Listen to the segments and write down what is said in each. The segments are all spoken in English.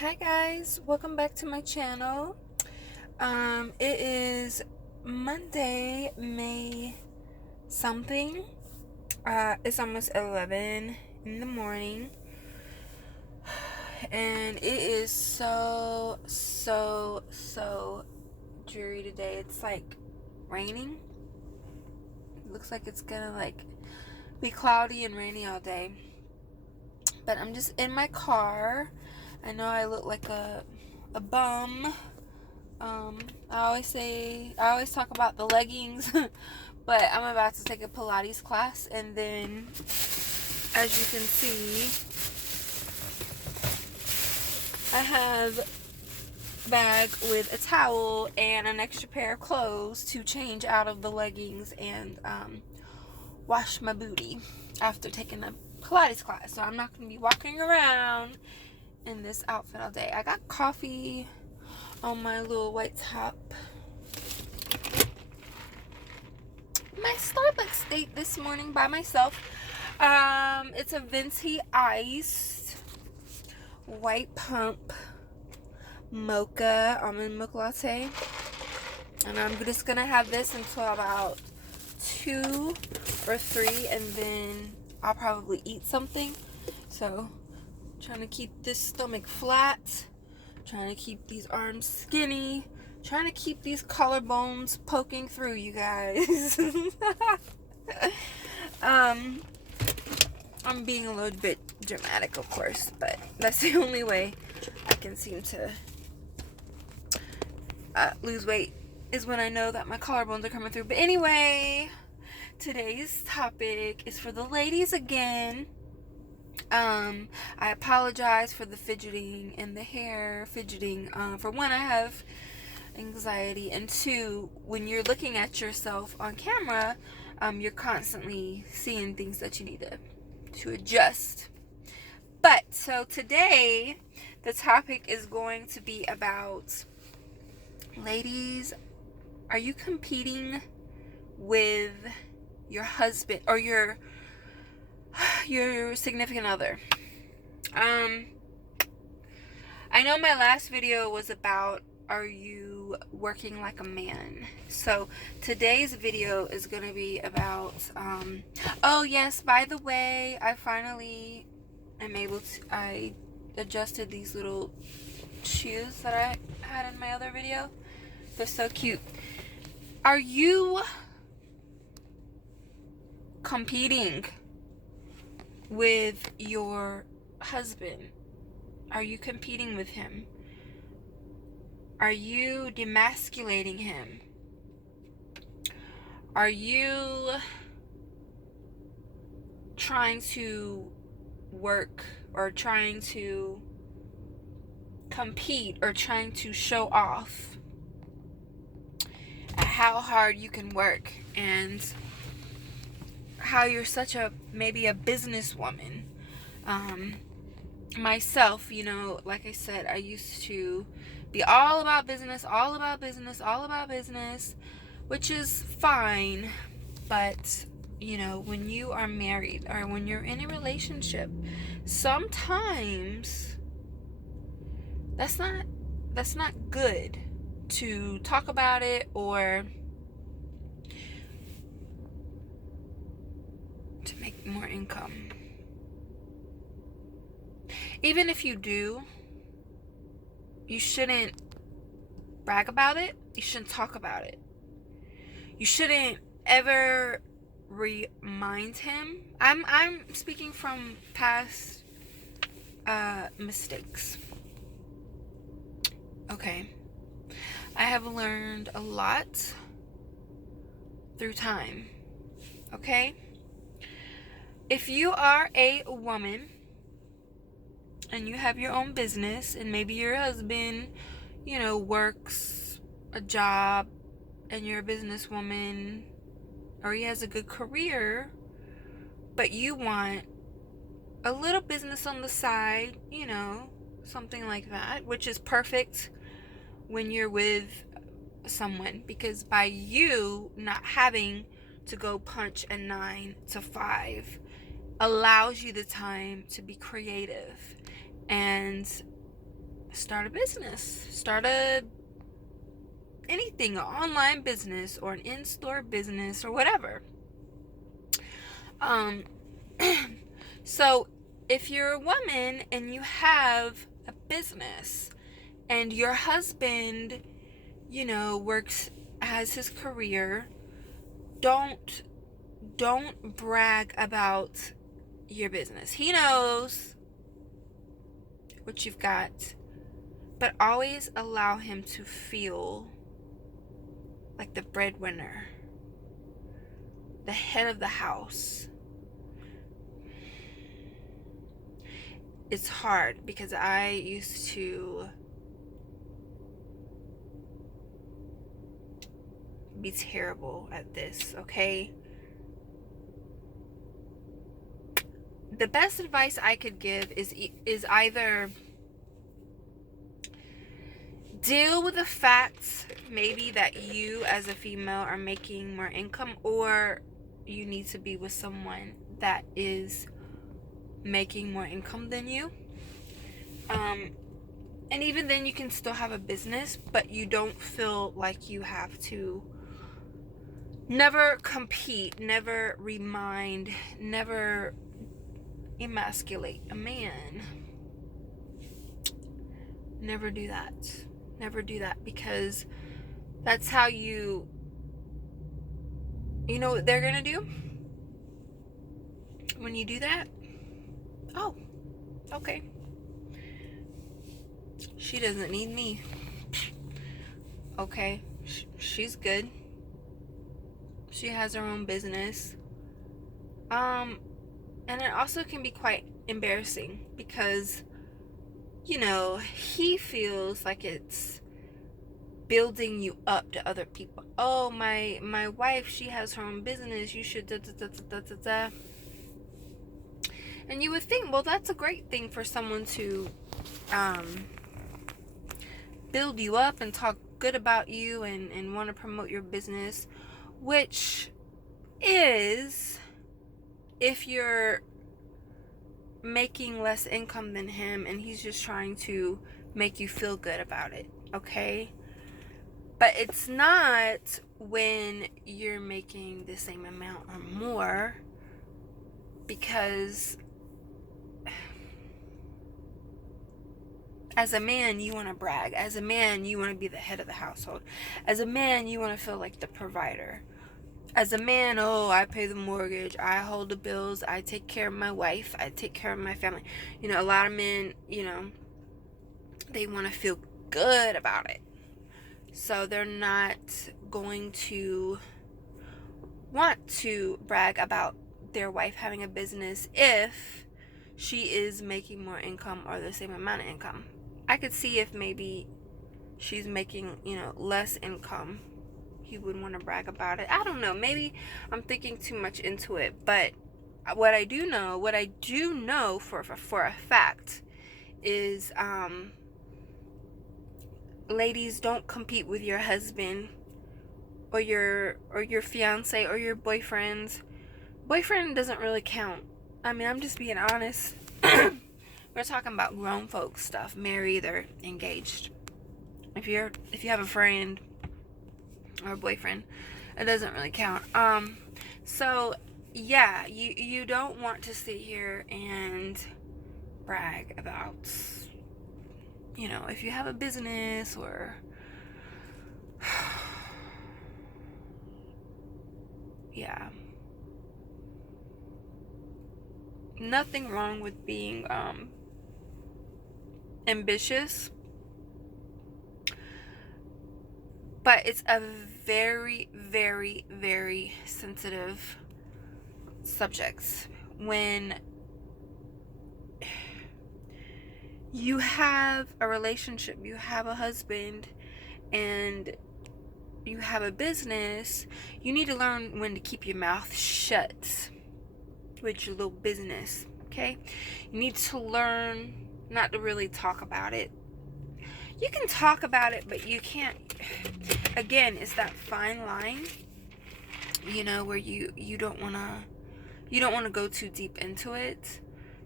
Hi guys, welcome back to my channel. It is Monday, May something. It's almost 11 in the morning, and it is so dreary today. It's like raining. It looks like it's gonna be cloudy and rainy all day. But I'm just in my car. I know I look like a bum. I always talk about the leggings, but I'm about to take a Pilates class, and then, as you can see, I have a bag with a towel and an extra pair of clothes to change out of the leggings and wash my booty after taking a Pilates class. So I'm not going to be walking around in this outfit all day. I got coffee on my little white top. My Starbucks date this morning by myself. It's a venti iced white pump mocha almond milk latte, and I'm just gonna have this until about 2 or 3, and then I'll probably eat something. So trying to keep this stomach flat, trying to keep these arms skinny, trying to keep these collarbones poking through, you guys. I'm being a little bit dramatic, of course, but that's the only way I can seem to lose weight, is when I know that my collarbones are coming through. But anyway, today's topic is for the ladies again. I apologize for the fidgeting and the hair fidgeting. For one, I have anxiety, and two, when you're looking at yourself on camera, you're constantly seeing things that you need to adjust. But so today, the topic is going to be about, ladies, are you competing with your husband or your significant other? I know my last video was about, are you working like a man? So today's video is going to be about, oh yes, by the way, I finally am able to, I adjusted these little shoes that I had in my other video. They're so cute. Are you competing with your husband? Are you competing with him? Are you demasculating him? Are you trying to work or trying to compete or trying to show off at how hard you can work and how you're such maybe a businesswoman? Myself, like I said, I used to be all about business, which is fine. But, when you are married or when you're in a relationship, sometimes that's not good to talk about it or to make more income. Even if you do, you shouldn't brag about it. You shouldn't talk about it. You shouldn't ever remind him. I'm speaking from past mistakes. Okay. I have learned a lot through time. Okay? If you are a woman and you have your own business, and maybe your husband, works a job and you're a businesswoman, or he has a good career, but you want a little business on the side, something like that, which is perfect when you're with someone, because by you not having to go punch a 9 to 5 allows you the time to be creative and start a business. Anything, an online business or an in-store business or whatever. So if you're a woman and you have a business and your husband, works as his career, don't brag about your business. He knows what you've got, but always allow him to feel like the breadwinner, the head of the house. It's hard because I used to be terrible at this, okay? The best advice I could give is either deal with the facts, maybe that you as a female are making more income, or you need to be with someone that is making more income than you. And even then you can still have a business, but you don't feel like you have to never compete, never remind, never emasculate a man. Never do that. Never do that, because that's how you know what they're gonna do when you do that? Oh, okay. She doesn't need me. Okay, she's good. She has her own business. And it also can be quite embarrassing because, he feels like it's building you up to other people. Oh, my wife, she has her own business. You should da da da da da da. And you would think, well, that's a great thing for someone to build you up and talk good about you and want to promote your business, which is if you're making less income than him and he's just trying to make you feel good about it, okay? But it's not when you're making the same amount or more, because as a man, you want to brag. As a man, you want to be the head of the household. As a man, you want to feel like the provider. As a man, I pay the mortgage, I hold the bills, I take care of my wife, I take care of my family. A lot of men, they want to feel good about it. So they're not going to want to brag about their wife having a business if she is making more income or the same amount of income. I could see if maybe she's making, less income, he would want to brag about it. I don't know. Maybe I'm thinking too much into it. But what I do know for a fact is, ladies, don't compete with your husband or your fiance or your boyfriends. Boyfriend doesn't really count. I mean, I'm just being honest. We're talking about grown folks stuff, married or engaged. If you have a friend or a boyfriend, it doesn't really count. So yeah, you don't want to sit here and brag about, if you have a business or yeah. Nothing wrong with being ambitious, but it's a very, very, very sensitive subject when you have a relationship, you have a husband, and you have a business. You need to learn when to keep your mouth shut with your little business, okay? You need to learn not to really talk about it. You can talk about it, but you can't. Again, it's that fine line, where you don't want to go too deep into it.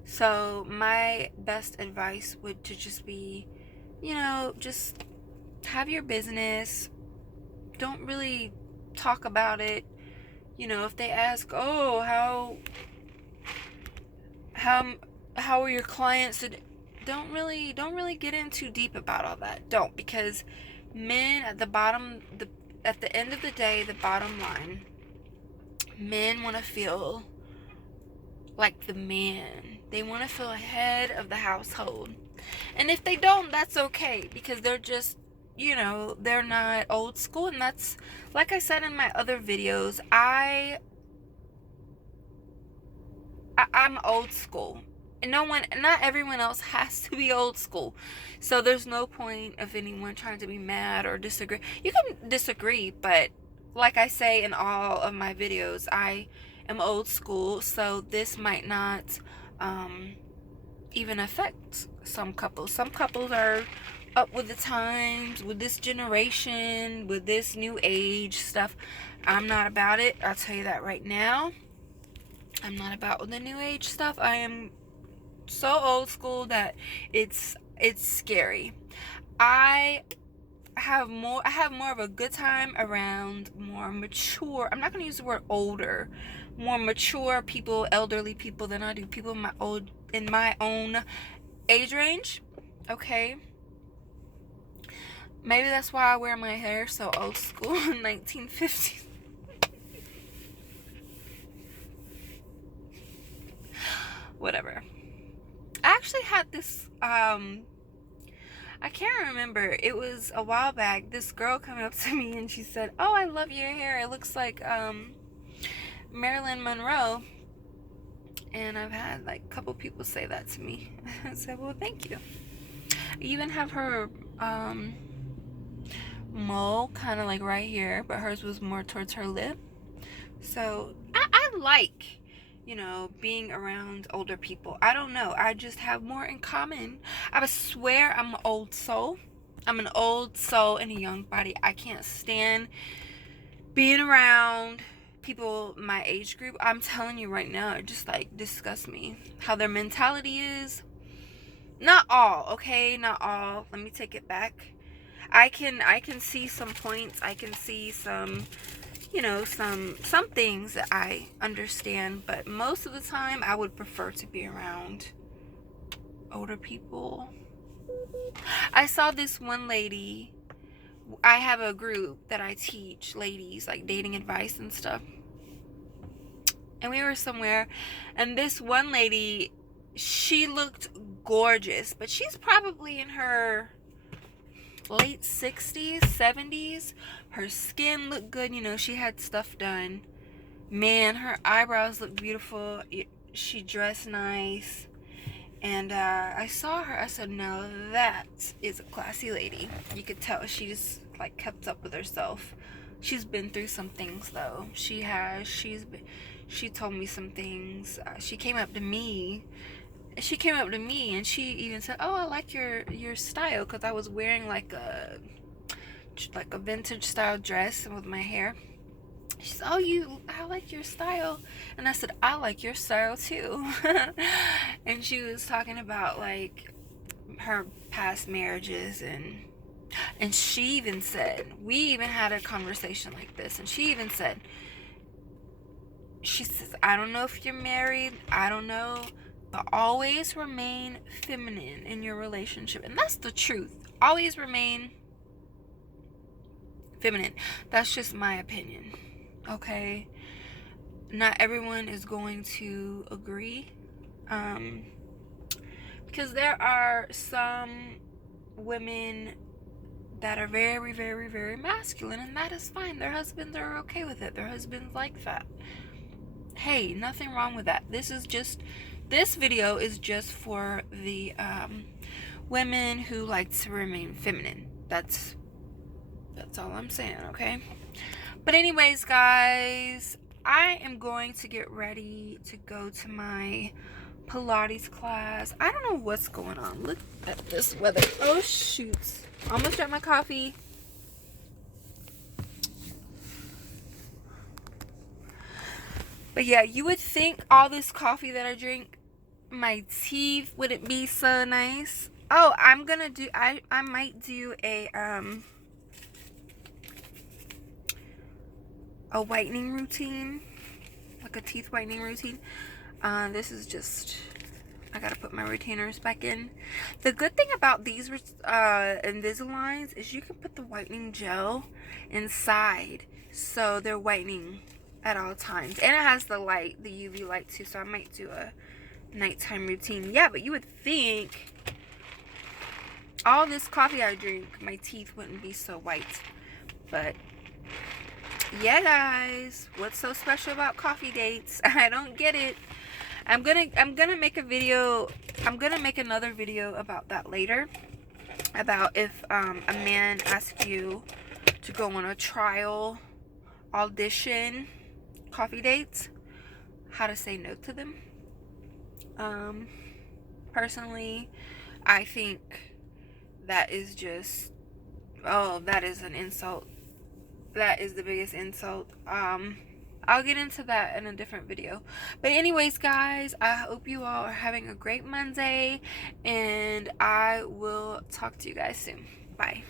So my best advice would to just be you know, just have your business. Don't really talk about it. You know, if they ask, oh, how how are your clients, don't really get in too deep about all that. Don't, because men at the bottom, at the end of the day, the bottom line, men want to feel like the man. They want to feel head of the household. And if they don't, that's okay, because they're just, you know, they're not old school. And that's, like I said in my other videos, I'm old school. And not everyone else has to be old school. So there's no point of anyone trying to be mad or disagree. You can disagree, but like I say in all of my videos, I am old school. So this might not even affect some couples. Some couples are up with the times, with this generation, with this new age stuff. I'm not about it. I'll tell you that right now. I'm not about the new age stuff. I am so old school that it's scary. I have more of a good time around more mature, I'm not going to use the word older, more mature people, elderly people, than I do people in my own age range. Okay, maybe that's why I wear my hair so old school in 1950s. Whatever. I actually had this I can't remember, it was a while back, this girl came up to me and she said, oh, I love your hair, it looks like Marilyn Monroe. And I've had like a couple people say that to me. I said, well, thank you. I even have her mole kind of like right here, but hers was more towards her lip. So I like, you know, being around older people. I don't know, I just have more in common. I swear I'm an old soul. I'm an old soul in a young body. I can't stand being around people my age group. I'm telling you right now, it just like disgusts me how their mentality is. Not all, okay, not all. Let me take it back. I can see some points. I can see some, you know, some things that I understand, but most of the time I would prefer to be around older people. I saw this one lady. I have a group that I teach ladies like dating advice and stuff. And we were somewhere, and this one lady, she looked gorgeous, but she's probably in her late 60s, 70s. Her skin looked good, you know, she had stuff done. Man, her eyebrows looked beautiful. She dressed nice. And I saw her, I said, now that is a classy lady. You could tell she just like kept up with herself. She's been through some things though. She told me some things. She came up to me and she even said, oh, I like your style, because I was wearing like a vintage style dress with my hair. She said, oh, I like your style. And I said, I like your style too. And she was talking about like her past marriages, and she even said, we even had a conversation like this, and she even said, she says, I don't know if you're married, I don't know, but always remain feminine in your relationship. And that's the truth. Always remain feminine. That's just my opinion. Okay? Not everyone is going to agree. Because there are some women that are very, very, very masculine, and that is fine. Their husbands are okay with it. Their husbands like that. Hey, nothing wrong with that. This video is just for the women who like to remain feminine. That's all I'm saying, okay? But anyways, guys, I am going to get ready to go to my Pilates class. I don't know what's going on. Look at this weather. Oh, shoot. Almost drank my coffee. But yeah, you would think all this coffee that I drink, my teeth wouldn't be so nice. Oh, I'm gonna do, I might do a whitening routine, like a teeth whitening routine. This is just, I gotta put my retainers back in. The good thing about these Invisaligns is you can put the whitening gel inside, so they're whitening at all times. And it has the light, the UV light too, so I might do a nighttime routine. Yeah, but you would think all this coffee I drink, my teeth wouldn't be so white. But yeah, guys, what's so special about coffee dates? I don't get it. I'm gonna make a video. I'm gonna make another video about that later, about if a man asks you to go on a trial audition coffee dates, how to say no to them. Personally, I think that is just, oh, that is an insult. That is the biggest insult. I'll get into that in a different video. But anyways, guys, I hope you all are having a great Monday, and I will talk to you guys soon. Bye.